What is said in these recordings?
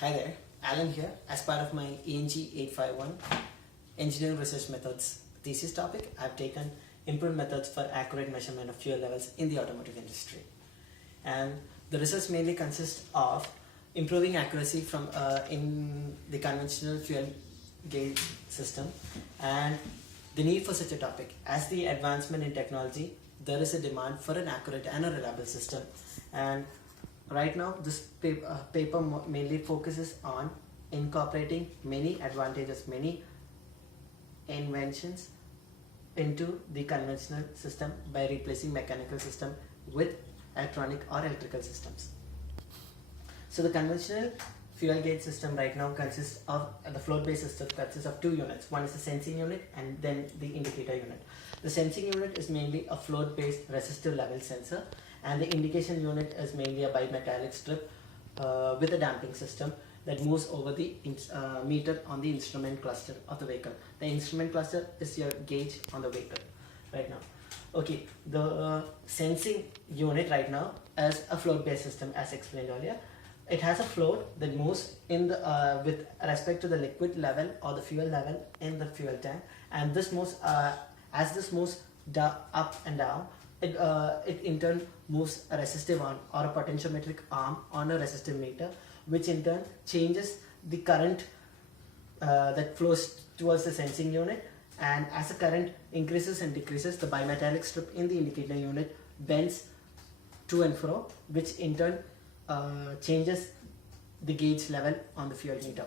Hi there, Alan here. As part of my ENG 851 Engineering Research Methods thesis topic, I've taken improved methods for accurate measurement of fuel levels in the automotive industry. And the research mainly consists of improving accuracy from in the conventional fuel gauge system and the need for such a topic. As the advancement in technology, there is a demand for an accurate and a reliable system. And right now, this paper mainly focuses on incorporating many advantages, many inventions into the conventional system by replacing mechanical system with electronic or electrical systems. So the conventional fuel gauge system right now consists of the float-based system consists of two units. One is the sensing unit and then the indicator unit. The sensing unit is mainly a float-based resistive level sensor, and the indication unit is mainly a bimetallic strip with a damping system that moves over the meter on the instrument cluster of the vehicle. The instrument cluster is your gauge on the vehicle right now. Okay, the sensing unit right now is a float-based system as explained earlier. It has a float that moves in the with respect to the liquid level or the fuel level in the fuel tank, and this moves as this moves up and down. It in turn moves a resistive arm or a potentiometric arm on a resistive meter, which in turn changes the current that flows towards the sensing unit. And as the current increases and decreases, the bimetallic strip in the indicator unit bends to and fro, which in turn changes the gauge level on the fuel meter.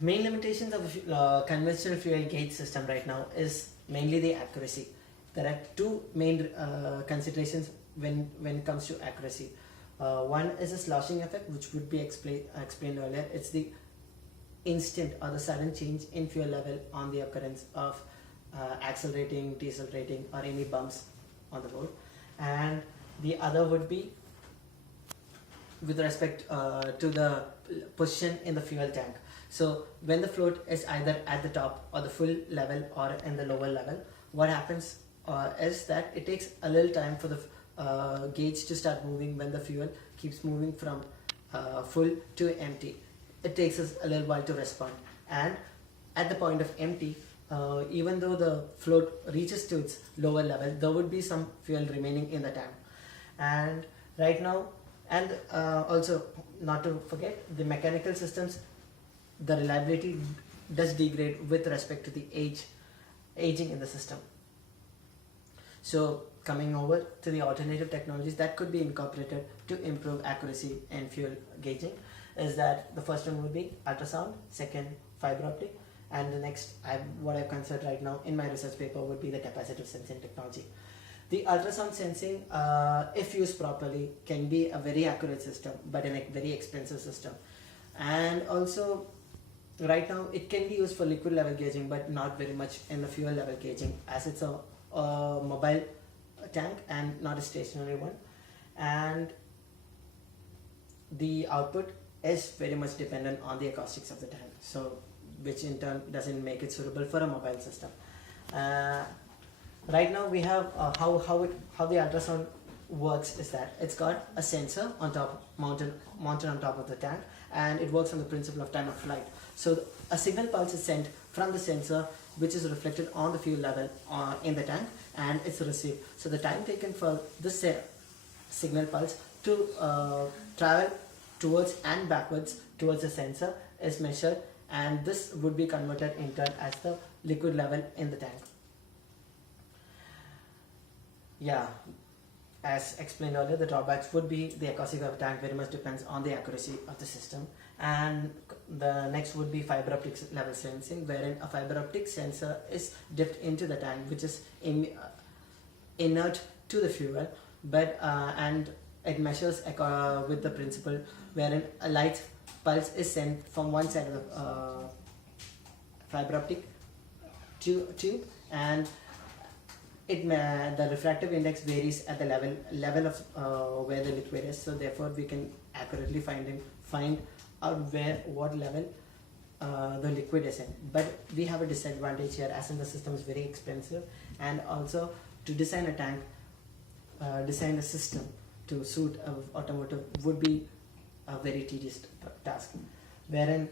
Main limitations of the conventional fuel gauge system right now is mainly the accuracy. There are two main considerations when it comes to accuracy. One is a sloshing effect, which would be explained earlier. It's the instant or the sudden change in fuel level on the occurrence of accelerating, decelerating, or any bumps on the road. And the other would be with respect to the position in the fuel tank. So when the float is either at the top or the full level or in the lower level, what happens is that it takes a little time for the gauge to start moving when the fuel keeps moving from full to empty. It takes us a little while to respond, and at the point of empty, even though the float reaches to its lower level, there would be some fuel remaining in the tank. And right now, and also not to forget, the mechanical systems, the reliability does degrade with respect to the aging in the system. So coming over to the alternative technologies that could be incorporated to improve accuracy in fuel gauging is that the first one would be ultrasound, second fiber optic, and the next what I've considered right now in my research paper would be the capacitive sensing technology. The ultrasound sensing, if used properly, can be a very accurate system, but a very expensive system. And also, right now, it can be used for liquid level gauging, but not very much in the fuel level gauging, as it's a mobile tank and not a stationary one. And the output is very much dependent on the acoustics of the tank, so which in turn doesn't make it suitable for a mobile system. Right now we have how the ultrasound works is that it's got a sensor on top mounted on top of the tank, and it works on the principle of time of flight. So a signal pulse is sent from the sensor, which is reflected on the fuel level in the tank, and it's received. So the time taken for this signal pulse to travel towards and backwards towards the sensor is measured, and this would be converted in turn as the liquid level in the tank. Yeah, as explained earlier, the drawbacks would be the acoustic of the tank very much depends on the accuracy of the system. And the next would be fiber optic level sensing, wherein a fiber optic sensor is dipped into the tank, which is inert to the fuel, but and it measures with the principle wherein a light pulse is sent from one side of the fiber optic tube, and the refractive index varies at the level of where the liquid is. So therefore, we can accurately find out what level the liquid is in. But we have a disadvantage here, as in the system is very expensive, and also to design a tank, design a system to suit automotive would be a very tedious task. Wherein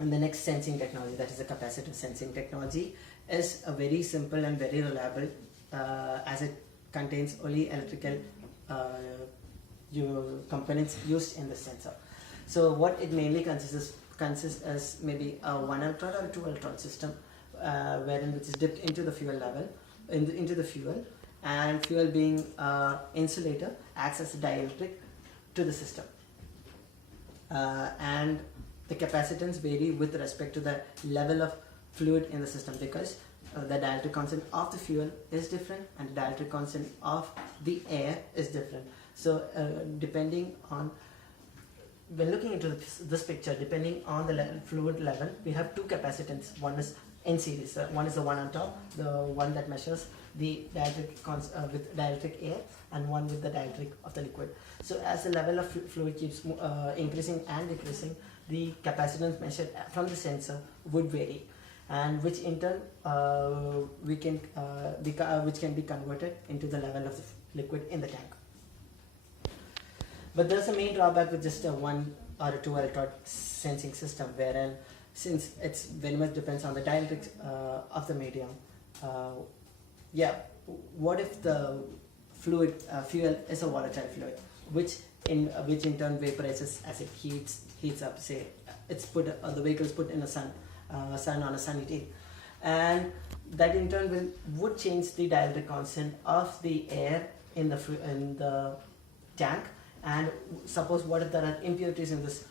and the next sensing technology, that is the capacitive sensing technology, is a very simple and very reliable, as it contains only electrical components used in the sensor. So what it mainly consists as maybe a 1 electrode or a 2 electrode system, wherein which is dipped into the fuel level, into the fuel, and fuel being insulator acts as a dielectric to the system. And the capacitance vary with respect to the level of fluid in the system, because the dielectric constant of the fuel is different and the dielectric constant of the air is different. So depending on, when looking into this picture, depending on the fluid level, we have two capacitance. One is in series. One is the one on top, the one that measures the dielectric with dielectric air, and one with the dielectric of the liquid. So as the level of fluid keeps increasing and decreasing, the capacitance measured from the sensor would vary, and which in turn which can be converted into the level of the liquid in the tank. But there's a main drawback with just a 1 or a 2 electrode sensing system, wherein since it's very much depends on the dielectrics of the medium. What if the fuel is a volatile fluid, which in turn vaporizes as it heats up. Say it's put the vehicle is put in a sun on a sunny day, and that in turn would change the dielectric constant of the air in the tank. And suppose what if there are impurities in this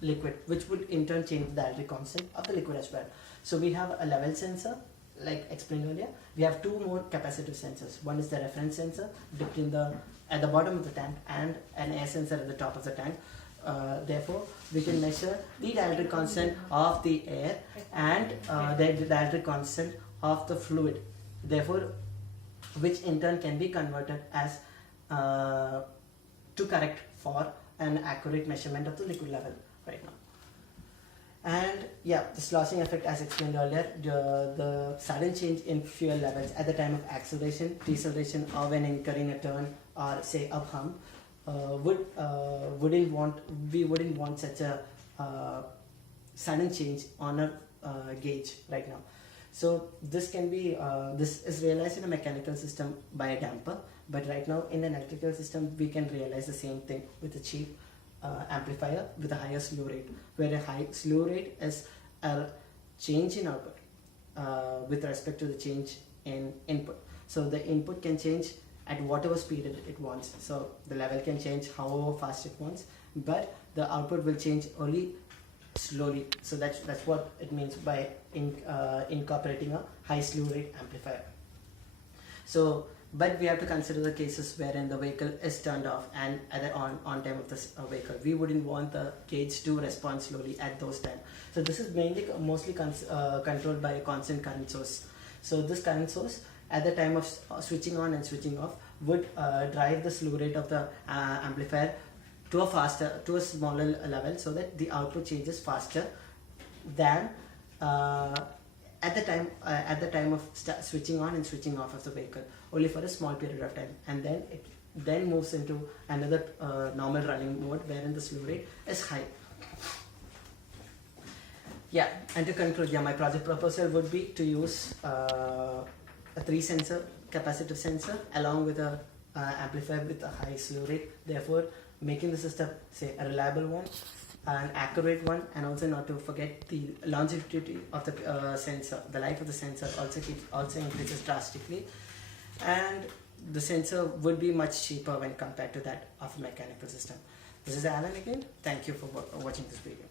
liquid, which would in turn change the dielectric constant of the liquid as well. So we have a level sensor, like explained earlier. We have two more capacitive sensors. One is the reference sensor dipped at the bottom of the tank, and an air sensor at the top of the tank. Therefore, we can measure the dielectric constant of the air and the dielectric constant of the fluid. Therefore, which in turn can be converted as to correct for an accurate measurement of the liquid level right now. And the sloshing effect, as explained earlier, the sudden change in fuel levels at the time of acceleration, deceleration, or when incurring a turn or say up hump, we wouldn't want such a sudden change on a gauge right now. So this is realized in a mechanical system by a damper, but right now in an electrical system we can realize the same thing with a cheap amplifier with a higher slew rate, where a high slew rate is a change in output with respect to the change in input. So the input can change at whatever speed it wants. So the level can change however fast it wants, but the output will change only slowly. So that's what it means by incorporating a high slew rate amplifier. So, but we have to consider the cases wherein the vehicle is turned off and at the on time of this vehicle. We wouldn't want the gauge to respond slowly at those times. So this is mostly controlled by a constant current source. So this current source at the time of switching on and switching off would drive the slew rate of the amplifier to a smaller level, so that the output changes faster than at the time of switching on and switching off of the vehicle, only for a small period of time, and then it moves into another normal running mode wherein the slew rate is high. And to conclude, my project proposal would be to use a 3 sensor capacitive sensor along with a amplifier with a high slew rate, therefore making the system say a reliable one, an accurate one, and also not to forget the longevity of the sensor. The life of the sensor also increases drastically, and the sensor would be much cheaper when compared to that of a mechanical system. This is Alan again. Thank you for watching this video.